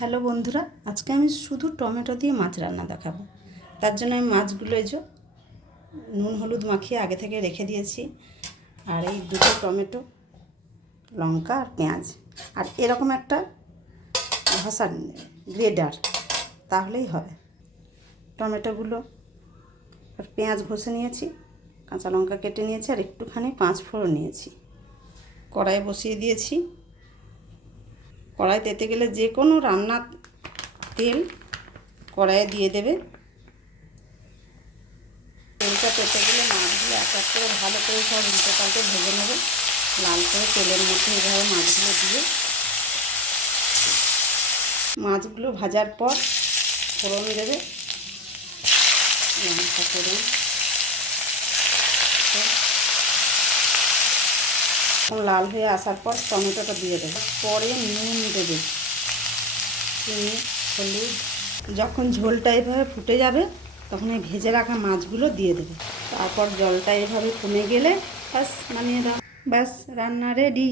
Hello বন্ধুরা, আজকে আমি শুধু টমেটো দিয়ে মাছ রান্না দেখাবো। তার জন্য আমি মাছগুলো এই যে নুন হলুদ মাখিয়ে আগে থেকে রেখে দিয়েছি। আর এই দুটো টমেটো, লঙ্কা আর পেঁয়াজ। আর এরকম একটা ঘষা গ্রেডার, তাহলেই হবে। টমেটোগুলো আর পেঁয়াজ ঘষে নিয়েছি, কাঁচা লঙ্কা কেটে নিয়েছি, আর একটুখানি পাঁচ ফোড়ন নিয়েছি। কড়াই বসিয়ে দিয়েছি। কড়াই তেতে গেলে যে কোনো রান্নার তেল কড়াইয়ে দিয়ে দেবে। তেলটা পেতে গেলে মাছগুলো এক এক করে ভালো করে সব উল্টে পাল্টে ভেজে নেবে। লাল করে তেলের মধ্যে এভাবে মাছগুলো দিয়ে মাছগুলো ভাজার পর ফোড়ন দেবে। লঙ্কা ফোড়ন। এখন লাল হয়ে আসার পর টমেটোটা দিয়ে দেবে। পরে নুন দেবে। চিনি, হলুদ। যখন ঝোলটা এভাবে ফুটে যাবে, তখন এই ভেজে রাখা মাছগুলো দিয়ে দেবে। তারপর জলটা এভাবে কমে গেলে ব্যাস মানে ব্যাস, রান্না রেডি